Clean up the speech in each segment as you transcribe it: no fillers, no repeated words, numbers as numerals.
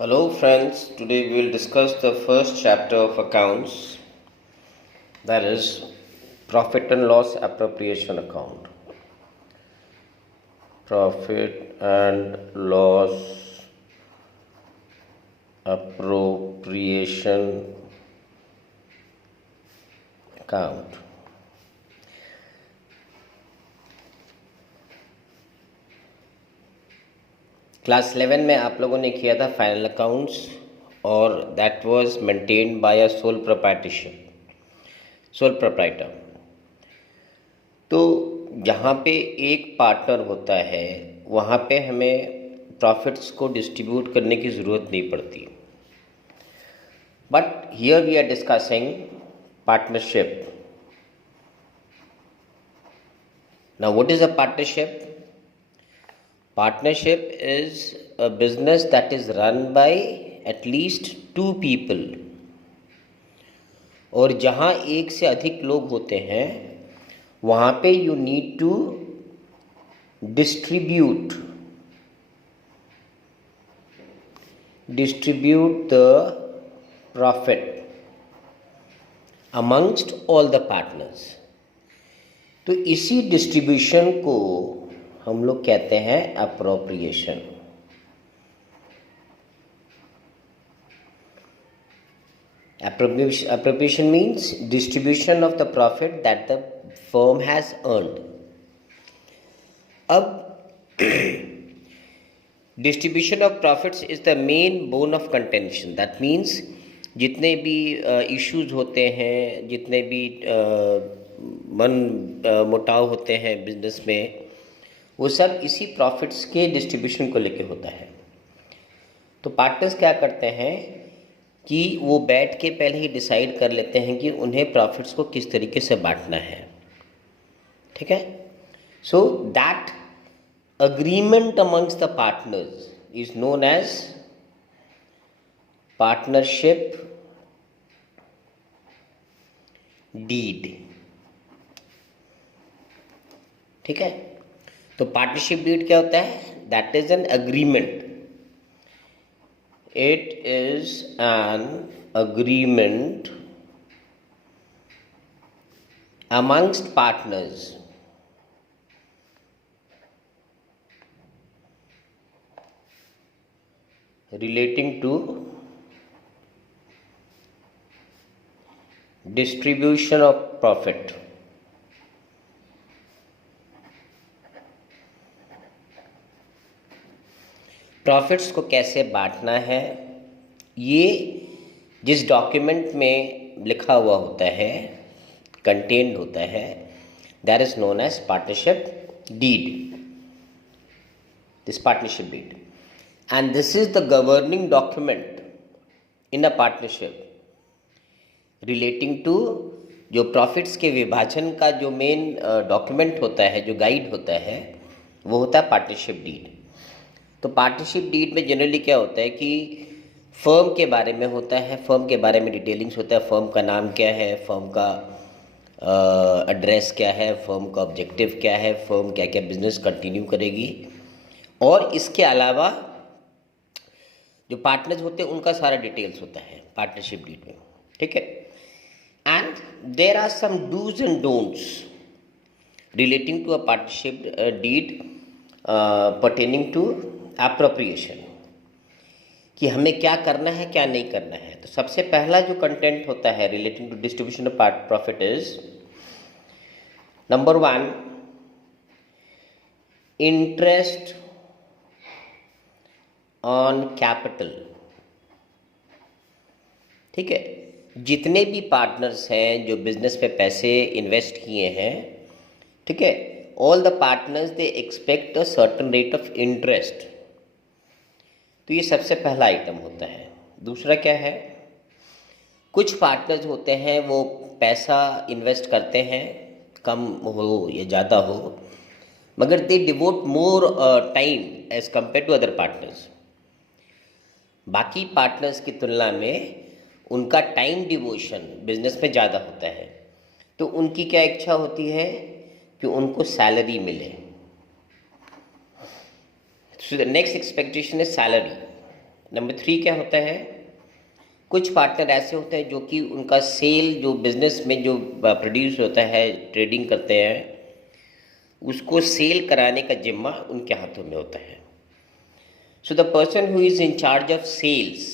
Hello friends, today we will discuss the first chapter of accounts, that is profit and loss appropriation account. Profit and loss appropriation account. Class 11 में आप लोगों ने किया था final accounts और that was maintained by a sole proprietor. तो जहाँ पे एक पार्टनर होता है वहाँ पे हमें प्रॉफिट्स को डिस्ट्रीब्यूट करने की ज़रूरत नहीं पड़ती। But here we are discussing partnership. Now what is a partnership? Partnership is a business that is run by at least two people, और जहाँ एक से अधिक लोग होते हैं वहाँ पे you need to distribute the profit amongst all the partners। तो इसी डिस्ट्रीब्यूशन को हम लोग कहते हैं appropriation. Appropriation means distribution of the profit that the firm has earned। अब distribution of profits is the main bone of contention। That means जितने भी इश्यूज होते हैं, जितने भी मुटाव होते हैं बिजनेस में, वो सब इसी प्रॉफिट्स के डिस्ट्रीब्यूशन को लेके होता है। तो पार्टनर्स क्या करते हैं कि वो बैठ के पहले ही डिसाइड कर लेते हैं कि उन्हें प्रॉफिट्स को किस तरीके से बांटना है। ठीक है। So that agreement amongst the partners is known as partnership deed. ठीक है। तो पार्टनरशिप डीड क्या होता है? That is an agreement. It is an agreement amongst partners relating to distribution of profit. Profits को कैसे बांटना है, ये जिस डॉक्यूमेंट में लिखा हुआ होता है, कंटेन्ड होता है, that is known as partnership deed. This partnership deed and this is the governing document in a partnership relating to जो प्रॉफिट्स के विभाजन का जो मेन डॉक्यूमेंट होता है, जो गाइड होता है, वो होता है पार्टनरशिप डीड। तो पार्टनरशिप डीड में जनरली क्या होता है कि फर्म के बारे में होता है, फर्म के बारे में डिटेलिंग्स होता है, फर्म का नाम क्या है, फर्म का एड्रेस क्या है, फर्म का ऑब्जेक्टिव क्या है, फर्म क्या क्या बिजनेस कंटिन्यू करेगी, और इसके अलावा जो पार्टनर्स होते हैं उनका सारा डिटेल्स होता है पार्टनरशिप डीड में। ठीक है। And there are some dos and don'ts relating to a partnership deed pertaining to appropriation, कि हमें क्या करना है क्या नहीं करना है। तो सबसे पहला जो कंटेंट होता है relating to distribution of profit is number 1, interest on capital. ठीक है। जितने भी पार्टनर्स हैं जो बिजनेस पे पैसे इन्वेस्ट किए हैं, ठीक है, all the partners they expect a certain rate of interest. तो ये सबसे पहला आइटम होता है। दूसरा क्या है? कुछ पार्टनर्स होते हैं वो पैसा इन्वेस्ट करते हैं, कम हो या ज़्यादा हो, मगर they devote more time as compare to other partners. बाकी पार्टनर्स की तुलना में उनका टाइम डिवोशन बिजनेस में ज़्यादा होता है। तो उनकी क्या इच्छा होती है कि उनको सैलरी मिले। So the next expectation is salary, number 3 क्या होता है, कुछ पार्टनर ऐसे होते हैं जो कि उनका सेल जो बिजनेस में जो प्रोड्यूस होता है, ट्रेडिंग करते हैं, उसको सेल कराने का जिम्मा उनके हाथों में होता है. So the person who is in charge of sales,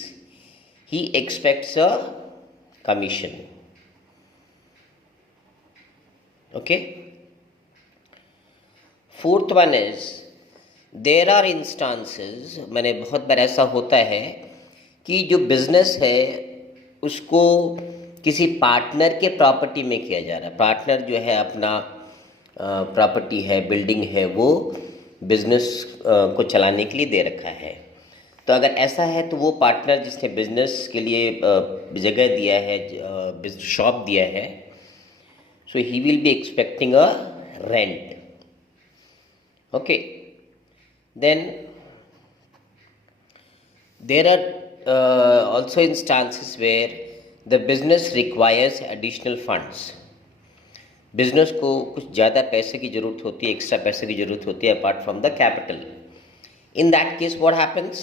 he expects a commission. Okay. Fourth one is, there are instances, मैंने बहुत बार ऐसा होता है कि जो बिजनेस है उसको किसी पार्टनर के प्रॉपर्टी में किया जा रहा है. पार्टनर जो है अपना प्रॉपर्टी है, बिल्डिंग है, वो बिजनेस को चलाने के लिए दे रखा है. तो अगर ऐसा है तो वो पार्टनर जिसने बिजनेस के लिए जगह दिया है, शॉप दिया है, so he will be expecting a rent. Okay, then there are also instances where the business requires additional funds. Business को कुछ ज़्यादा पैसे की ज़रूरत होती है, एक्स्ट्रा पैसे की ज़रूरत होती है apart from the capital. In that case what happens,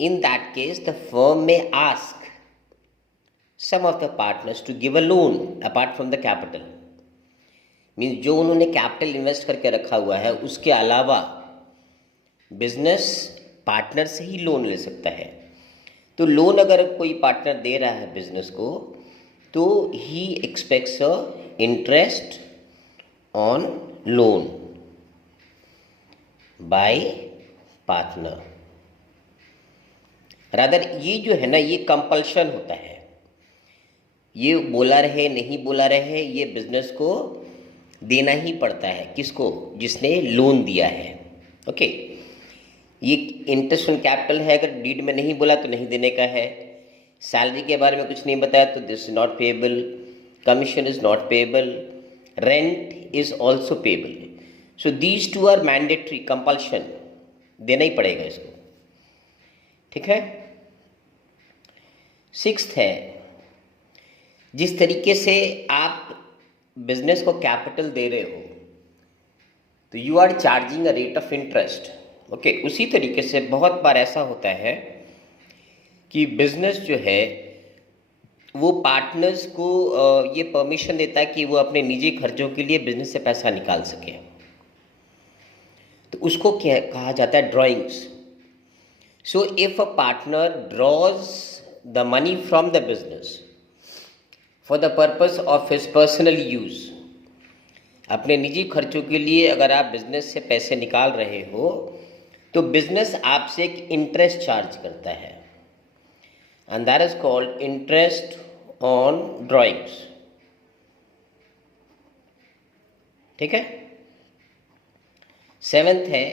in that case the firm may ask some of the partners to give a loan apart from the capital. Means जो उन्होंने कैपिटल इन्वेस्ट करके रखा हुआ है उसके अलावा business partner से ही loan ले सकता है. तो लोन अगर कोई पार्टनर दे रहा है बिजनेस को, तो he expects a interest on loan by partner. Rather ये जो है ना, ये कंपल्शन होता है. ये बोला रहे नहीं बोला रहे, ये बिजनेस को देना ही पड़ता है. किसको? जिसने लोन दिया है. ओके. ये इंटरेस्ट ऑन कैपिटल है, अगर डीड में नहीं बोला तो नहीं देने का है. सैलरी के बारे में कुछ नहीं बताया तो this is not payable. Commission is not payable. Rent is also payable. So these two are mandatory, compulsion, देना ही पड़ेगा इसको. ठीक है. सिक्स्थ है, जिस तरीके से आप बिजनेस को कैपिटल दे रहे हो तो you are charging a rate of interest. Okay. उसी तरीके से बहुत बार ऐसा होता है कि बिजनेस जो है वो पार्टनर्स को ये परमिशन देता है कि वो अपने निजी खर्चों के लिए बिजनेस से पैसा निकाल सके. तो उसको क्या कहा जाता है? Drawings. So if a partner drawers the money from the business for the purpose of his personal use, अपने निजी खर्चों के लिए अगर आप बिजनेस से पैसे निकाल रहे हो तो बिजनेस आपसे एक इंटरेस्ट चार्ज करता है, and that is called interest on drawings. ठीक है. सेवेंथ है,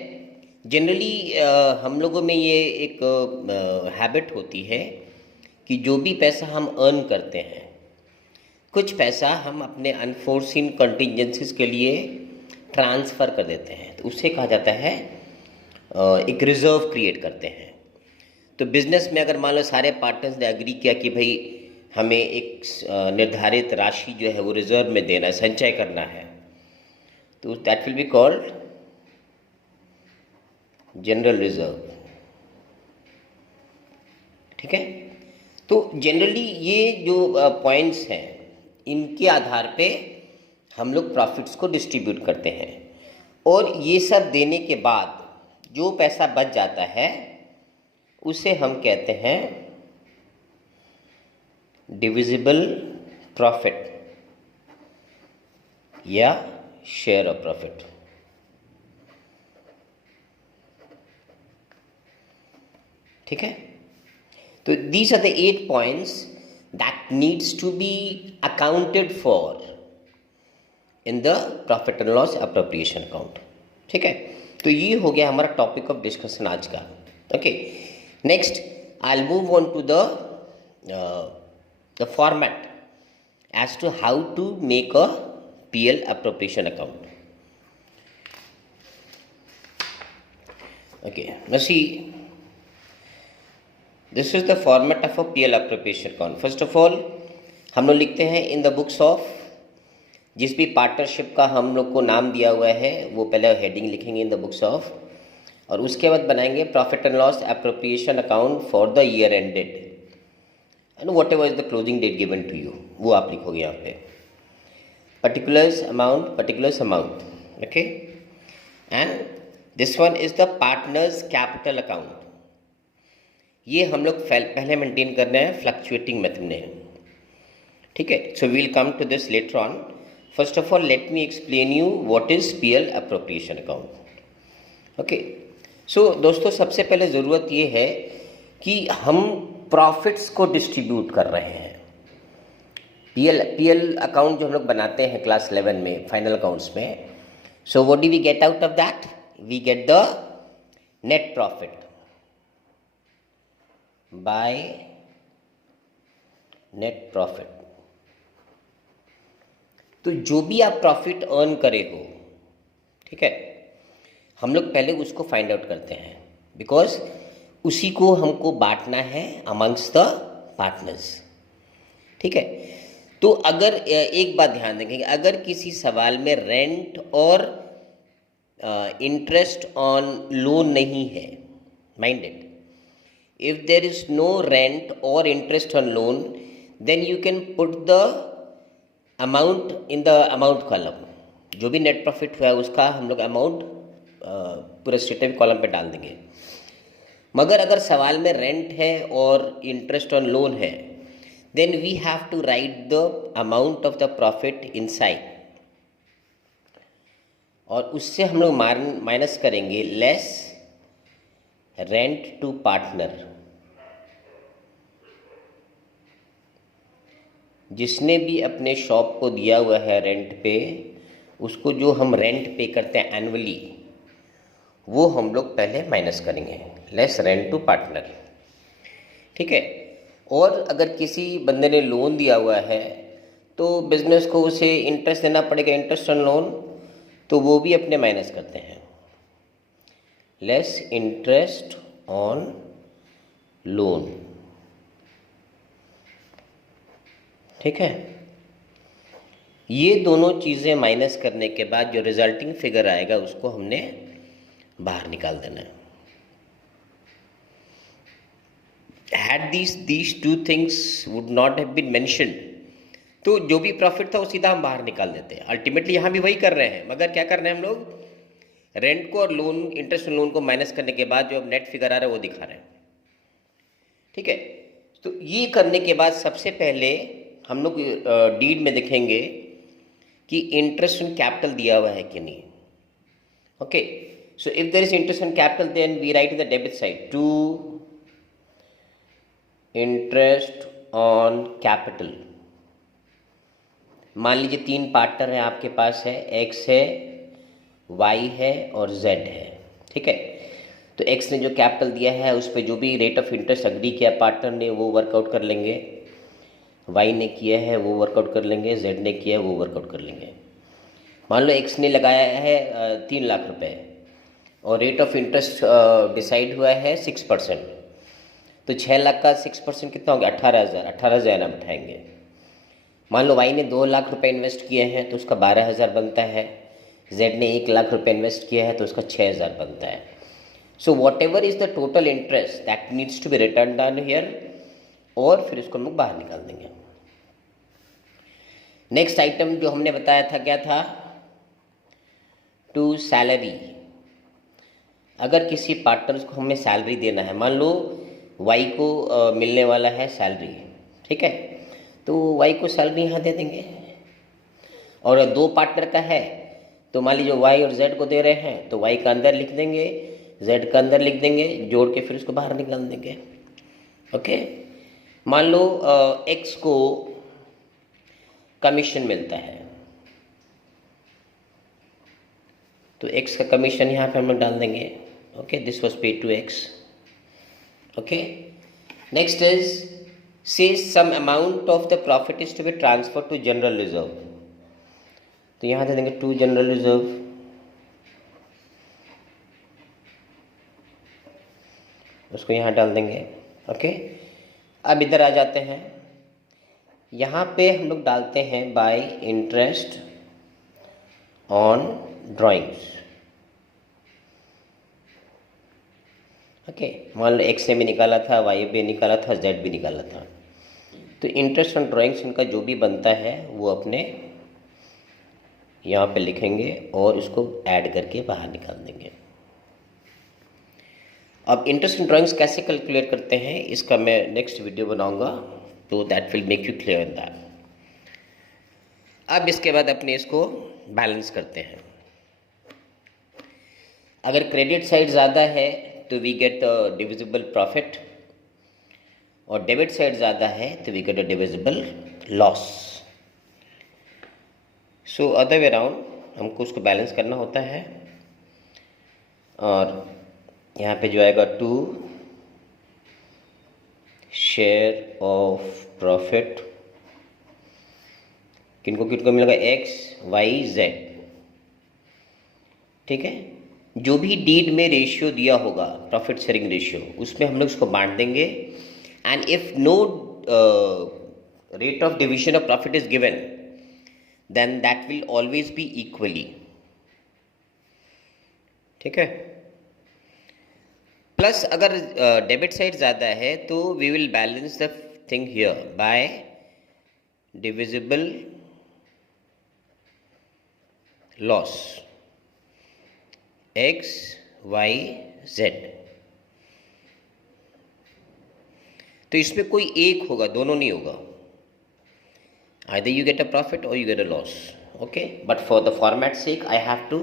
जनरली हम लोगों में ये एक हैबिट होती है कि जो भी पैसा हम अर्न करते हैं, कुछ पैसा हम अपने अनफोर्सिन कंटिजेंसीज के लिए ट्रांसफ़र कर देते हैं. तो उससे कहा जाता है एक रिज़र्व क्रिएट करते हैं. तो बिज़नेस में अगर मान लो सारे पार्टनर्स ने एग्री किया कि भाई हमें एक निर्धारित राशि जो है वो रिज़र्व में देना है, संचय करना है, तो that will be called general reserve. ठीक है. तो जनरली ये जो पॉइंट्स हैं, इनके आधार पे हम लोग प्रॉफिट्स को डिस्ट्रीब्यूट करते हैं. और ये सब देने के बाद जो पैसा बच जाता है उसे हम कहते हैं डिविजिबल प्रॉफिट या शेयर ऑफ प्रॉफिट. ठीक है. तो these are the 8 points that needs to be accounted for in the profit and loss appropriation account. ठीक है. तो ये हो गया हमारा टॉपिक ऑफ डिस्कशन आज का. Okay. Next I will move on to the format as to how to make a PL appropriation account. Okay, now see, this is the format of a PL appropriation account. First of all, हम लोग लिखते हैं in the books of, जिस भी partnership का हम लोग को नाम दिया हुआ है वो पहले हेडिंग लिखेंगे इन द बुक्स ऑफ. और उसके बाद बनाएंगे profit and loss appropriation account for the year ended and whatever is the closing date given to you, वो आप लिखोगे यहाँ पे particulars amount, okay, and this one is the partners capital account. ये हम लोग पहले मेंटेन कर रहे हैं फ्लक्चुएटिंग मेथड में, ठीक है. So we'll come to this later on. First of all let me explain you what is PL appropriation account. Okay, so दोस्तों सबसे पहले ज़रूरत ये है कि हम प्रॉफिट्स को डिस्ट्रीब्यूट कर रहे हैं. पीएल अकाउंट जो हम लोग बनाते हैं क्लास 11 में फाइनल अकाउंट्स में, so what do we get out of that? We get the net profit by net profit. तो जो भी आप प्रॉफिट अर्न करे हो, ठीक है, हम लोग पहले उसको फाइंड आउट करते हैं, बिकॉज उसी को हमको बांटना है अमंग्स द पार्टनर्स, ठीक है. तो अगर एक बात ध्यान देंगे, अगर किसी सवाल में रेंट और इंटरेस्ट ऑन लोन नहीं है, minded, if there is no rent और interest on loan, then you can put the amount in the amount column. जो भी नेट प्रॉफिट हुआ है उसका हम लोग अमाउंट पूरे स्टेटमेंट कॉलम पे डाल देंगे. मगर अगर सवाल में रेंट है और इंटरेस्ट ऑन लोन है, then we have to write the amount of the profit inside, और उससे हम लोग माइनस करेंगे लेस रेंट टू पार्टनर. जिसने भी अपने शॉप को दिया हुआ है रेंट पे, उसको जो हम रेंट पे करते हैं एनुअली, वो हम लोग पहले माइनस करेंगे, लेस रेंट टू पार्टनर, ठीक है. और अगर किसी बंदे ने लोन दिया हुआ है तो बिजनेस को उसे इंटरेस्ट देना पड़ेगा, इंटरेस्ट ऑन लोन, तो वो भी अपने माइनस करते हैं, लेस इंटरेस्ट ऑन लोन, ठीक है. ये दोनों चीज़ें माइनस करने के बाद जो रिजल्टिंग फिगर आएगा उसको हमने बाहर निकाल देना है. Had these two things would not have been mentioned, तो जो भी प्रॉफिट था वो सीधा हम बाहर निकाल देते हैं. अल्टीमेटली यहाँ भी वही कर रहे हैं, मगर क्या कर रहे हैं हम लोग? रेंट को और लोन, इंटरेस्ट लोन को माइनस करने के बाद जो अब नेट फिगर आ रहा है वो दिखा रहे हैं, ठीक है. तो ये करने के बाद सबसे पहले हम लोग डीड में देखेंगे कि इंटरेस्ट ऑन कैपिटल दिया हुआ है कि नहीं. Okay, so if there is interest on capital then we write in the debit side to interest on capital. मान लीजिए 3 पार्टनर हैं आपके पास, है एक्स है, वाई है और जेड है, ठीक है. तो एक्स ने जो कैपिटल दिया है उस पर जो भी रेट ऑफ इंटरेस्ट अग्री किया पार्टनर ने वो वर्कआउट कर लेंगे, वाई ने किया है वो वर्कआउट कर लेंगे, जेड ने किया है वो वर्कआउट कर लेंगे. मान लो एक्स ने लगाया है 3 लाख रुपए और रेट ऑफ इंटरेस्ट डिसाइड हुआ है 6%, तो 6 लाख का 6% कितना हो गया? 18,000 आप उठाएंगे. मान लो वाई ने 2 लाख रुपए इन्वेस्ट किए हैं तो उसका 12,000 बनता है, जेड ने 1 लाख रुपए इन्वेस्ट किया है तो उसका 6,000 बनता है. So whatever is the total interest that needs to be written down here, और फिर उसको हम लोग बाहर निकाल देंगे. नेक्स्ट आइटम जो हमने बताया था क्या था? To salary. अगर किसी पार्टनर्स को हमें सैलरी देना है, मान लो वाई को मिलने वाला है सैलरी, ठीक है, तो वाई को सैलरी यहाँ दे देंगे. और 2 पार्टनर का है तो मान लीजिए वाई और जेड को दे रहे हैं तो वाई का अंदर लिख देंगे, जेड का अंदर लिख देंगे, जोड़ के फिर उसको बाहर निकाल देंगे. ओके, मान लो एक्स को कमीशन मिलता है तो एक्स का कमीशन यहाँ पे हम लोग डाल देंगे. Okay, this was paid to X. Okay, next is say some amount of the profit is to be transfer to general reserve, तो यहाँ दे देंगे टू जनरल रिजर्व. उसको यहाँ डाल देंगे. ओके, अब इधर आ जाते हैं, यहाँ पे हम लोग डालते हैं bye interest on drawings. Okay, मान लो एक्स ने भी निकाला था, वाई भी निकाला था, जेड भी निकाला था। तो इंटरेस्ट ऑन ड्राइंग्स इनका जो भी बनता है वो अपने यहाँ पे लिखेंगे और इसको ऐड करके बाहर निकाल देंगे। अब इंटरेस्ट ऑन ड्राइंग्स कैसे कैलकुलेट करते हैं इसका मैं नेक्स्ट वीडियो बनाऊंगा, तो that will make you clear in that. अब इसके बाद अपने इसको बैलेंस करते हैं। अगर क्रेडिट साइड ज़्यादा है तो वी गेट डिविजिबल प्रॉफिट, और डेबिट साइड ज़्यादा है तो we get a divisible loss. So other way around हमको उसको बैलेंस करना होता है। और यहाँ पे जो आएगा टू शेयर ऑफ प्रॉफिट, किनको किनको मिलेगा, एक्स वाई जेड। ठीक है, जो भी डीड में रेशियो दिया होगा प्रॉफिट शेयरिंग रेशियो, उसमें हम लोग उसको बांट देंगे। And if no rate of division of profit is given, then that will always be equally. ठीक है, प्लस अगर डेबिट साइड ज़्यादा है तो we will balance the thing here by divisible loss X Y Z. तो इसमें कोई एक होगा, दोनों नहीं होगा। either you get a profit or you get a loss, okay, but for the format sake I have to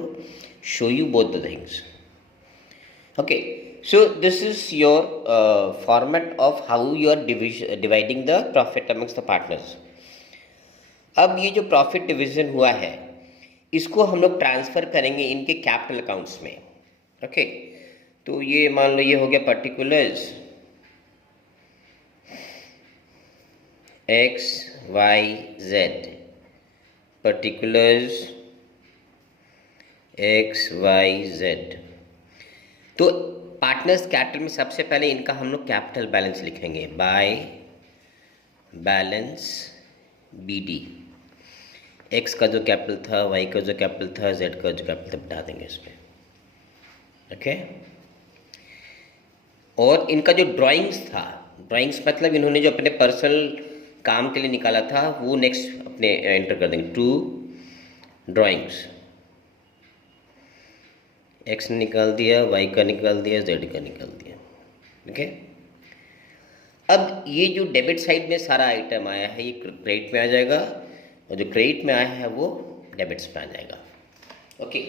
show you both the things. Okay, so this is your format of how you are dividing the profit amongst the partners. अब ये जो profit division हुआ है इसको हम लोग transfer करेंगे इनके कैपिटल अकाउंट्स में। ओके, तो ये मान लो ये हो गया particulars X Y Z, particulars X Y Z. तो पार्टनर्स कैपिटल में सबसे पहले इनका हम लोग कैपिटल बैलेंस लिखेंगे by balance B D. X का जो कैपिटल था, वाई का जो कैपिटल था, जेड का जो कैपिटल था, बिठा देंगे इसमें। ओके, और इनका जो ड्राइंग्स था, ड्राइंग्स मतलब इन्होंने जो अपने पर्सनल काम के लिए निकाला था वो नेक्स्ट अपने एंटर कर देंगे। टू ड्राइंग्स, एक्स ने निकाल दिया, वाई का निकाल दिया, जेड का निकाल दिया। ओके, अब ये जो डेबिट साइड में सारा आइटम आया है ये क्रेडिट में आ जाएगा, और जो क्रेडिट में आया है वो डेबिट्स में आ जाएगा। Okay,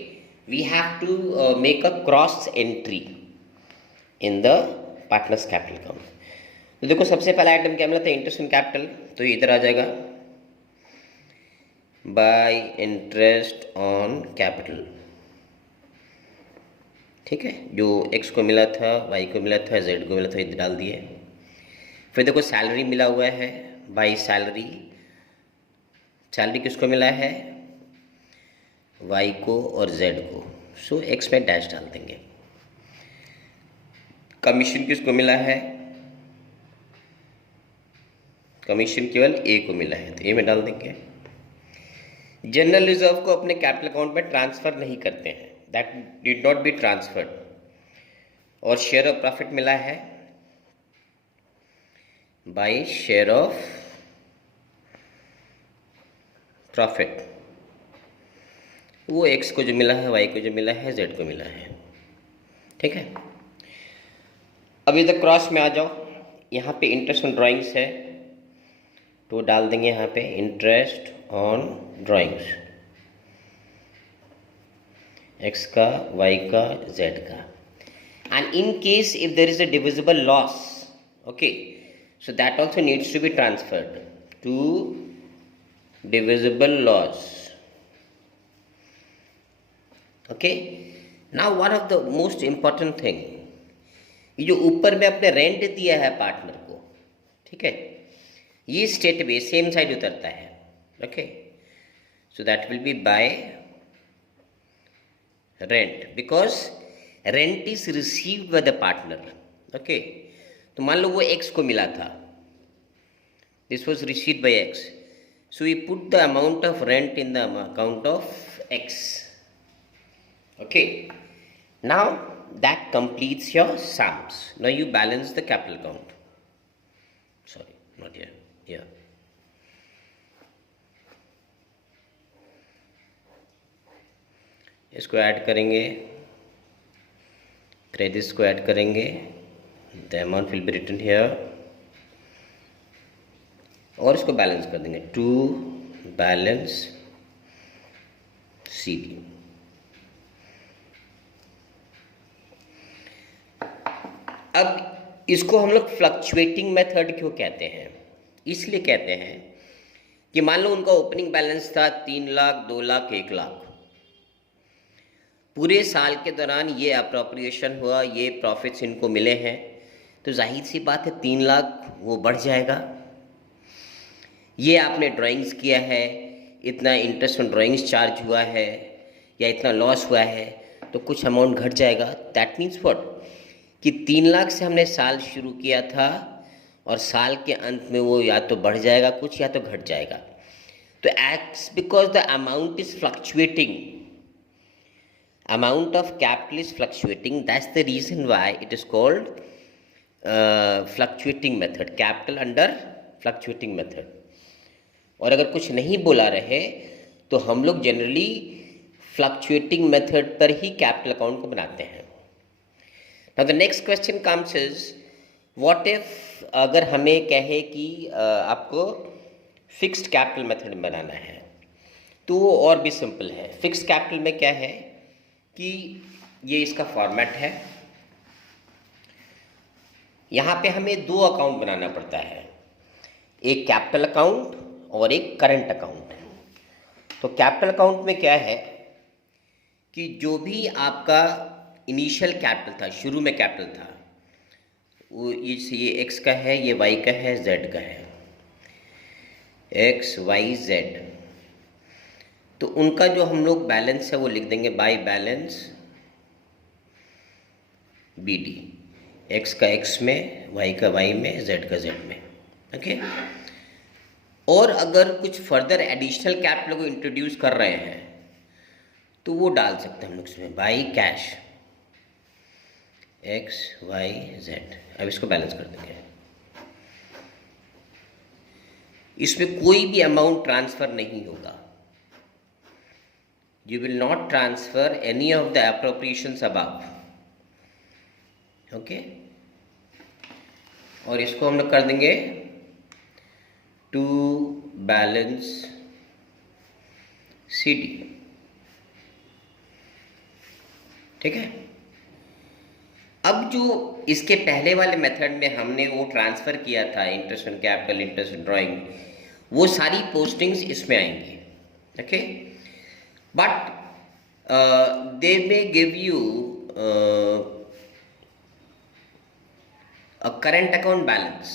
we have to make a cross entry in the partners capital account. तो देखो सबसे पहला आइटम क्या मिला था, इंटरेस्ट इन कैपिटल, तो ये इधर आ जाएगा बाय इंटरेस्ट ऑन कैपिटल। ठीक है, जो एक्स को मिला था, वाई को मिला था, जेड को मिला था, इधर डाल दिए। फिर देखो सैलरी मिला हुआ है बाय सैलरी, सैलरी किसको मिला है, वाई को और जेड को, सो एक्स में डैश डाल देंगे। कमीशन किसको मिला है, कमीशन केवल ए को मिला है, तो ए में डाल देंगे। जनरल रिजर्व को अपने कैपिटल अकाउंट में ट्रांसफ़र नहीं करते हैं, that did not be transferred. और शेयर ऑफ प्रॉफिट मिला है बाय शेयर ऑफ प्रॉफिट, वो एक्स को जो मिला है, वाई को जो मिला है, जेड को मिला है। ठीक है, अभी तक क्रॉस में आ जाओ। यहाँ पे इंटरेस्ट ऑन ड्राइंग्स है तो डाल देंगे यहाँ पे इंटरेस्ट ऑन ड्राइंग्स, एक्स का, वाई का, जेड का। And in case if there is a divisible loss, okay, so that also needs to be transferred to divisible loss. Okay, now one of the most important thing, ये जो ऊपर में अपने rent दिया है partner को, ठीक है, ये स्टेट में सेम साइड उतरता है। Okay, so that will be bye rent, because rent is received by the partner. Okay, तो मान लो वो एक्स को मिला था, this was received by x, so we put the amount of rent in the account of x. Okay, now that completes your sums. Now you balance the capital account. Sorry, not here. Here. इसको add करेंगे, credits को add करेंगे, the amount will be written here, और इसको balance कर देंगे, to balance CD. अब इसको हम लोग फ्लक्चुएटिंग मेथड क्यों कहते हैं? इसलिए कहते हैं कि मान लो उनका ओपनिंग बैलेंस था 3 लाख, 2 लाख, 1 लाख। पूरे साल के दौरान ये अप्रोप्रिएशन हुआ, ये प्रॉफिट्स इनको मिले हैं, तो जाहिर सी बात है 3 लाख वो बढ़ जाएगा। ये आपने ड्राइंग्स किया है, इतना इंटरेस्ट ऑन ड्राइंग्स चार्ज हुआ है या इतना लॉस हुआ है, तो कुछ अमाउंट घट जाएगा। दैट मीन्स व्हाट, कि 3 लाख से हमने साल शुरू किया था और साल के अंत में वो या तो बढ़ जाएगा कुछ या तो घट जाएगा। तो x because the amount is fluctuating, amount of capital is fluctuating, that's the reason why it is called fluctuating method, capital under fluctuating method। और अगर कुछ नहीं बोला रहे तो हम लोग जनरली फ्लक्चुएटिंग मेथड पर ही कैपिटल अकाउंट को बनाते हैं। Now the next question comes is what if अगर हमें कहे कि आपको फिक्स्ड कैपिटल मेथड बनाना है, तो वो और भी सिंपल है। फिक्स्ड कैपिटल में क्या है कि ये इसका फॉर्मेट है, यहाँ पे हमें 2 अकाउंट बनाना पड़ता है, एक कैपिटल अकाउंट और एक करंट अकाउंट। तो कैपिटल अकाउंट में क्या है कि जो भी आपका इनिशियल कैपिटल था, शुरू में कैपिटल था, वो ये एक्स का है, ये वाई का है, जेड का है, एक्स वाई जेड। तो उनका जो हम लोग बैलेंस है वो लिख देंगे बाय बैलेंस BD, एक्स का एक्स में, वाई का वाई में, जेड का जेड में। ओके। और अगर कुछ फर्दर एडिशनल कैपिटल को इंट्रोड्यूस कर रहे हैं तो वो डाल सकते हैं हम लोग इसमें, by cash X Y Z. अब इसको बैलेंस कर देंगे। इसमें कोई भी अमाउंट ट्रांसफर नहीं होगा। You will not transfer any of the appropriations above, okay? और इसको हम लोग कर देंगे टू बैलेंस CD, ठीक है। अब जो इसके पहले वाले मेथड में हमने वो ट्रांसफ़र किया था, interest on capital, interest on drawing, वो सारी पोस्टिंग्स इसमें आएंगी, okay. But they may give you a current account balance।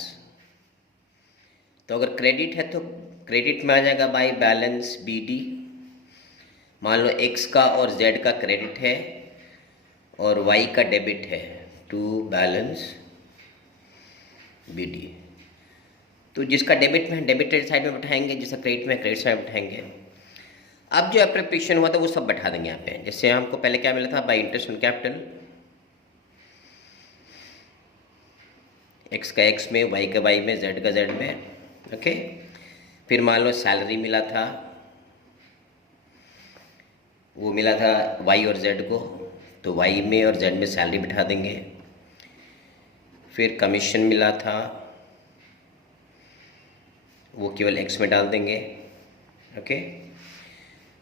तो अगर क्रेडिट है तो क्रेडिट में आ जाएगा बाय बैलेंस BD। मान लो एक्स का और जेड का क्रेडिट है और वाई का डेबिट है, टू बैलेंस BD। तो जिसका डेबिट में है डेबिट साइड में बैठाएंगे, जिसका क्रेडिट में क्रेडिट साइड में बैठाएंगे। अब जो एप्रोप्रिएशन हुआ था वो सब बैठा देंगे यहाँ पे। जैसे हमको पहले क्या मिला था, bye interest on capital, x का एक्स में, वाई का वाई में, जेड का जेड में, ओके। फिर मान लो सैलरी मिला था, वो मिला था वाई और जेड को, तो वाई में और जेड में सैलरी बिठा देंगे। फिर कमीशन मिला था, वो केवल एक्स में डाल देंगे, ओके।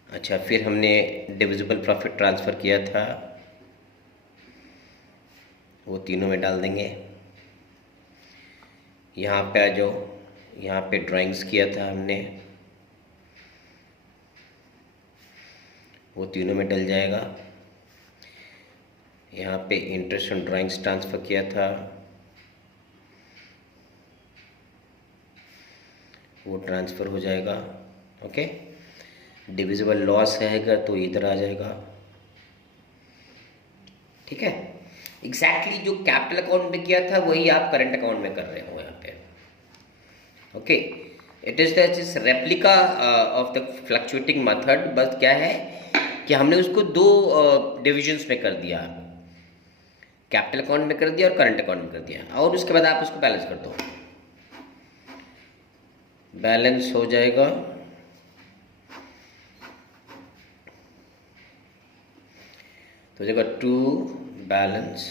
अच्छा, फिर हमने डिविजिबल प्रॉफिट ट्रांसफ़र किया था, वो तीनों में डाल देंगे। यहाँ पे आ जाओ, यहाँ पे ड्राइंग्स किया था हमने, वो तीनों में डल जाएगा। यहाँ पे इंटरेस्ट ऑन ड्राइंग्स ट्रांसफ़र किया था, वो ट्रांसफ़र हो जाएगा, ओके। डिविजिबल लॉस है अगर तो इधर आ जाएगा, ठीक है। एग्जैक्टली जो कैपिटल अकाउंट में किया था वही आप करंट अकाउंट में कर रहे हो यहाँ पे, okay. It is this replica of the fluctuating method. बस क्या है कि हमने उसको 2 डिविजन्स में कर दिया। कैपिटल अकाउंट में कर दिया और करंट अकाउंट में कर दिया, और उसके बाद आप उसको बैलेंस कर दो, बैलेंस हो जाएगा। तो हो जाएगा टू बैलेंस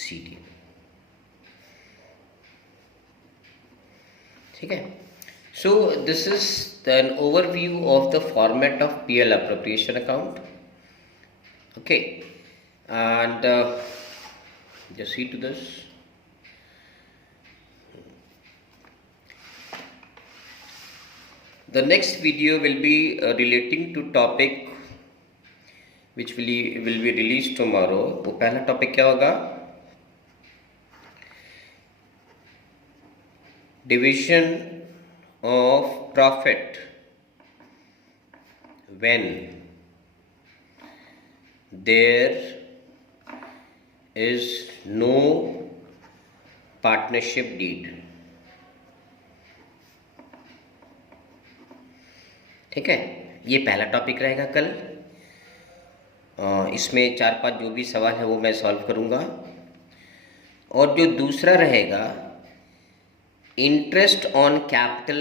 CD। ठीक है। So this is an overview of the format of PL appropriation account. Okay, and just see to this. The next video will be relating to topic which will be released tomorrow. वो पहला topic क्या होगा? Division of profit when there is no partnership deed। ठीक है, ये पहला topic रहेगा कल। इसमें 4-5 जो भी सवाल है वो मैं सॉल्व करूँगा, और जो दूसरा रहेगा इंटरेस्ट ऑन कैपिटल,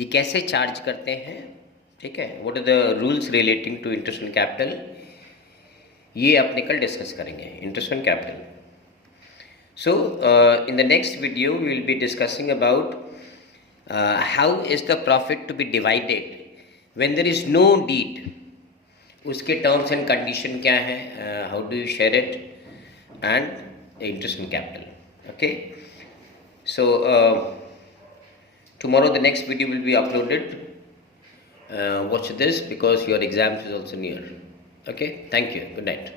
ये कैसे चार्ज करते हैं। ठीक है, what are the rules relating to interest on capital, ये अपने कल डिस्कस करेंगे, interest on capital. So in the next video we will be discussing about how is the profit to be divided when there is no deed, उसके terms and condition क्या है, how do you share it, and interest on capital। okay, so tomorrow the next video will be uploaded। watch this because your exam is also near। okay, thank you, good night।